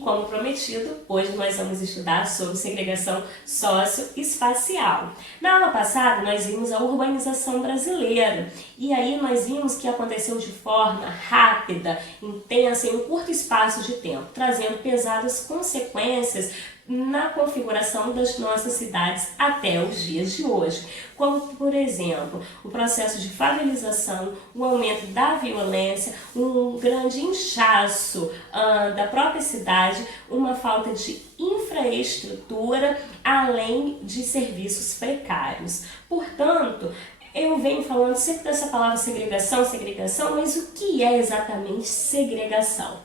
como prometido, hoje nós vamos estudar sobre segregação socioespacial. Na aula passada, nós vimos a urbanização brasileira e aí nós vimos que aconteceu de forma rápida, intensa, em um curto espaço de tempo, trazendo pesadas consequências na configuração das nossas cidades até os dias de hoje, como, por exemplo, o processo de favelização, o aumento da violência, um grande inchaço da própria cidade, uma falta de infraestrutura, além de serviços precários. Portanto, eu venho falando sempre dessa palavra segregação, mas o que é exatamente segregação?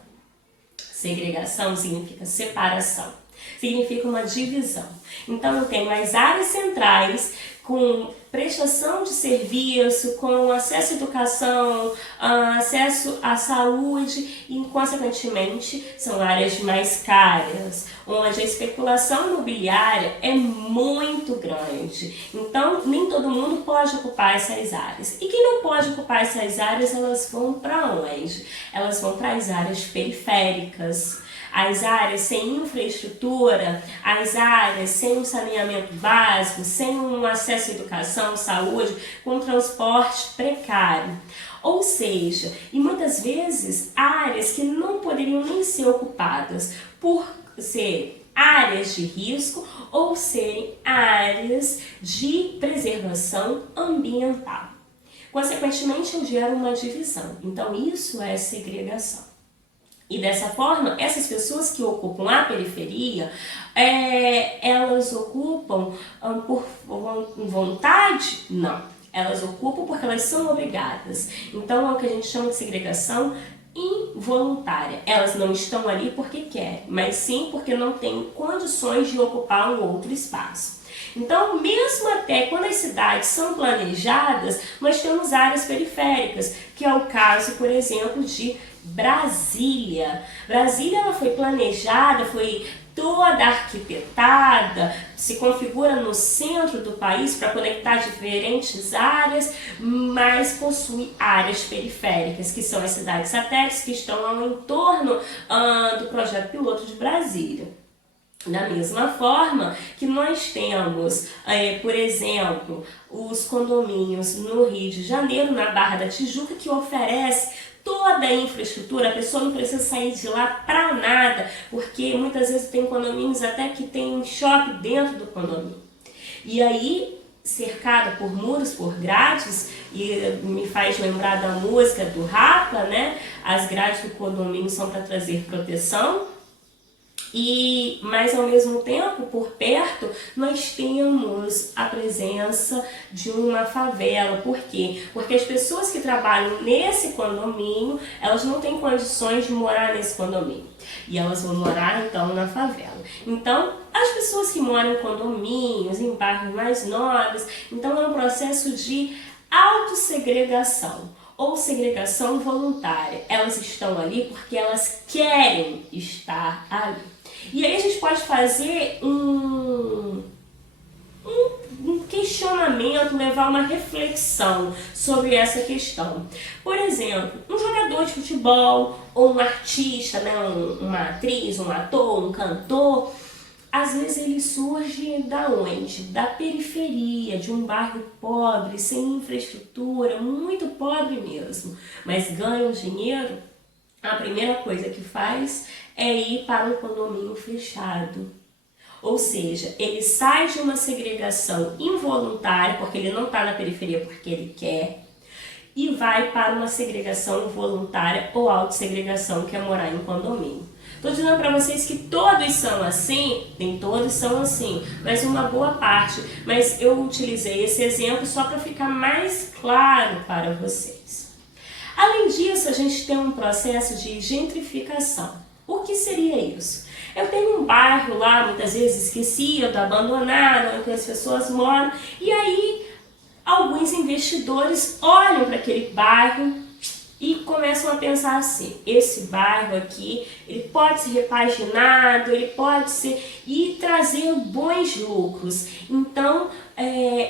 Segregação significa separação. Significa uma divisão. Então, eu tenho as áreas centrais com prestação de serviço, com acesso à educação, acesso à saúde e, consequentemente, são áreas mais caras, onde a especulação imobiliária é muito grande. Então, nem todo mundo pode ocupar essas áreas. E quem não pode ocupar essas áreas, elas vão para onde? Elas vão para as áreas periféricas. As áreas sem infraestrutura, as áreas sem um saneamento básico, sem um acesso à educação, saúde, com transporte precário. Ou seja, e muitas vezes áreas que não poderiam nem ser ocupadas por serem áreas de risco ou serem áreas de preservação ambiental. Consequentemente, eu gero uma divisão. Então, isso é segregação. E dessa forma, essas pessoas que ocupam a periferia, elas ocupam por vontade? Não. Elas ocupam porque elas são obrigadas. Então, é o que a gente chama de segregação involuntária. Elas não estão ali porque querem, mas sim porque não têm condições de ocupar um outro espaço. Então, mesmo até quando as cidades são planejadas, nós temos áreas periféricas, que é o caso, por exemplo, de Brasília. Brasília ela foi planejada, foi toda arquitetada, se configura no centro do país para conectar diferentes áreas, mas possui áreas periféricas, que são as cidades satélites que estão ao entorno do projeto piloto de Brasília. Da mesma forma que nós temos, por exemplo, os condomínios no Rio de Janeiro, na Barra da Tijuca, que oferece toda a infraestrutura, a pessoa não precisa sair de lá para nada, porque muitas vezes tem condomínios até que tem shopping dentro do condomínio. E aí, cercada por muros, por grades, e me faz lembrar da música do Rapa, né? As grades do condomínio são para trazer proteção. Mas ao mesmo tempo, por perto, nós temos a presença de uma favela. Por quê? Porque as pessoas que trabalham nesse condomínio, elas não têm condições de morar nesse condomínio. E elas vão morar, então, na favela. Então, as pessoas que moram em condomínios, em bairros mais nobres, então é um processo de autossegregação ou segregação voluntária. Elas estão ali porque elas querem estar ali. E aí a gente pode fazer um questionamento, levar uma reflexão sobre essa questão. Por exemplo, um jogador de futebol, ou um artista, né, uma atriz, um ator, um cantor, às vezes ele surge da onde? Da periferia, de um bairro pobre, sem infraestrutura, muito pobre mesmo, mas ganha um dinheiro. A primeira coisa que faz é ir para um condomínio fechado. Ou seja, ele sai de uma segregação involuntária, porque ele não está na periferia porque ele quer, e vai para uma segregação voluntária ou autossegregação, que é morar em um condomínio. Estou dizendo para vocês que todos são assim, nem todos são assim, mas uma boa parte. Mas eu utilizei esse exemplo só para ficar mais claro para vocês. Além disso, a gente tem um processo de gentrificação. O que seria isso? Eu tenho um bairro lá, muitas vezes esquecido, abandonado, onde as pessoas moram, e aí alguns investidores olham para aquele bairro e começam a pensar assim: esse bairro aqui, ele pode ser repaginado, ele pode ser e trazer bons lucros. Então,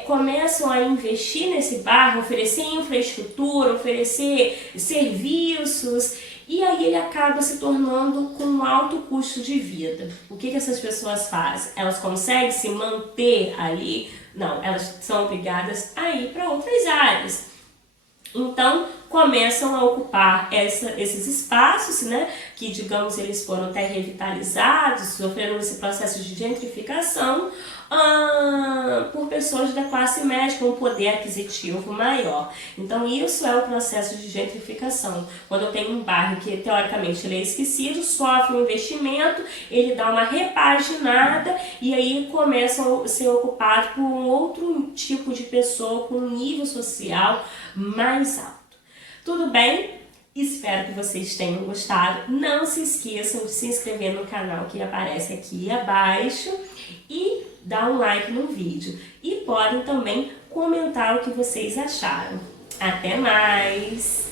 começam a investir nesse bairro, oferecer infraestrutura, oferecer serviços e aí ele acaba se tornando com um alto custo de vida. O que essas pessoas fazem? Elas conseguem se manter ali? Não, elas são obrigadas a ir para outras áreas. Então, começam a ocupar esses espaços, né, que, digamos, eles foram até revitalizados, sofreram esse processo de gentrificação, por pessoas da classe média com um poder aquisitivo maior. Então, isso é o processo de gentrificação. Quando eu tenho um bairro que, teoricamente, ele é esquecido, sofre um investimento, ele dá uma repaginada e aí começa a ser ocupado por um outro tipo de pessoa com um nível social mais alto. Tudo bem? Espero que vocês tenham gostado. Não se esqueçam de se inscrever no canal que aparece aqui abaixo e dar um like no vídeo. E podem também comentar o que vocês acharam. Até mais!